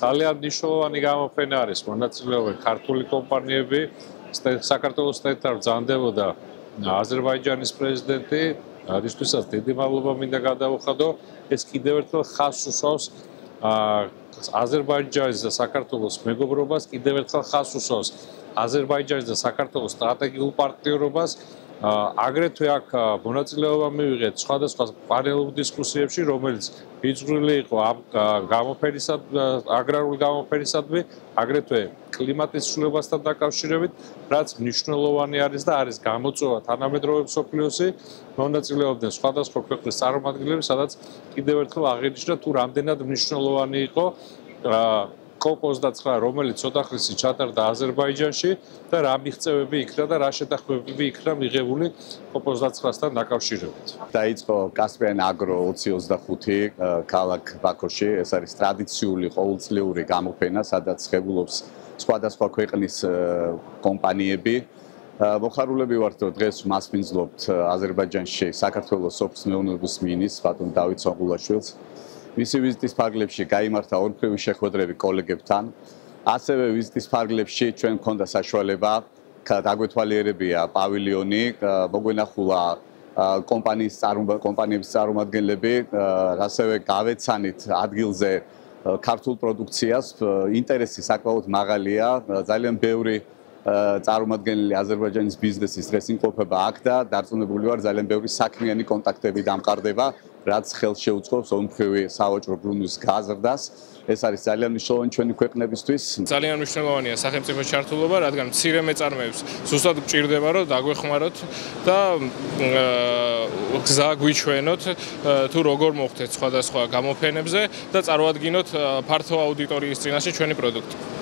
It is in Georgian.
ძალიან მნიშვნელოვანი გამოფენა არის მონაწილეობენ ქართული კომპანიები საქართველოს სტენდთან ბრძანდებოდა აზერბაიჯანის პრეზიდენტი რისთვისაც დიდი მადლობა მინდა გადავუხადო ეს კიდევ ერთხელ ხაზს უსვავს აზერბაიჯანის და საქართველოს მეგობრობას კიდევ ერთხელ ხაზს უსვავს აზერბაიჯანის და საქართველოს სტრატეგიულ პარტნიორობას აგრეთვე აქ მონაწილეობა მივიღეთ სხვადასხვა პანელურ დისკუსიებში, რომელიც ბიძღვრილი იყო ამ აგრარული გამოფენისადმი, აგრეთვე კლიმატის ცვლილებასთან დაკავშირებით, რაც მნიშვნელოვანი არის და არის გამოწვევა თანამედროვე მსოფლიოსი, მონაწილეობდნენ სხვადასხვა ქვეყნის წარმომადგენლები, სადაც კიდევ ერთხელ აღინიშნა თუ რამდენად მნიშვნელოვანი იყო COP29, რომელიც ცოტა ხნით ჩატარდა აზერბაიჯანში და რა მიღწევები იქნა და რა შეთანხმებები იქნა მიღებული COP29-თან დაკავშირებით. დაიწყო კასპიან აგრო 2025 ქალაქ ბაქოში, ეს არის ტრადიციული ყოველწლიური გამოფენა, სადაც ღებულობს სხვადასხვა ქვეყნის კომპანიები. მოხარულები ვართ, რომ დღეს მასპინძლობთ აზერბაიჯანში საქართველოს სოფლის მეურნეობის მინისტრს ბატონ დავით სონგულაშვილს. მისი ვიზიტის ფარგლებში გაიმართა ორმხრივი შეხვედრები კოლეგებთან. ასევე ვიზიტის ფარგლებში ჩვენ მქონდა საშუალება დაგვეთვალიერებია პავილიონი, მოგვენახულა კომპანიების წარმომადგენლები, ასევე გავეცანით ადგილზე ქართულ პროდუქციას. ინტერესი საკმაოდ მაღალია, ძალიან ბევრი წარმომადგენელი აზერბაიჯანის ბიზნესის დღეს იმყოფება აქ და დარწმუნებული ვარ, ძალიან ბევრი საქმიანი კონტაქტები დამყარდება. რაც ხელს შეუწყობს ორმხრივი სავაჭრო ბრუნვის გაზრდას. ეს არის ძალიან მნიშვნელოვანი ჩვენი ქვეყნებისთვის. ძალიან მნიშვნელოვანია სახელმწიფოს ჩართულობა, რადგან მცირე მეწარმეებს ზუსტად გვჭირდება, რომ დაგვეხმაროთ და გზა გვიჩვენოთ, თუ როგორ მოხდეთ სხვადასხვა გამოფენებზე და წარმოადგინოთ ფართო აუდიტორიის წინაშე ჩვენი პროდუქტი.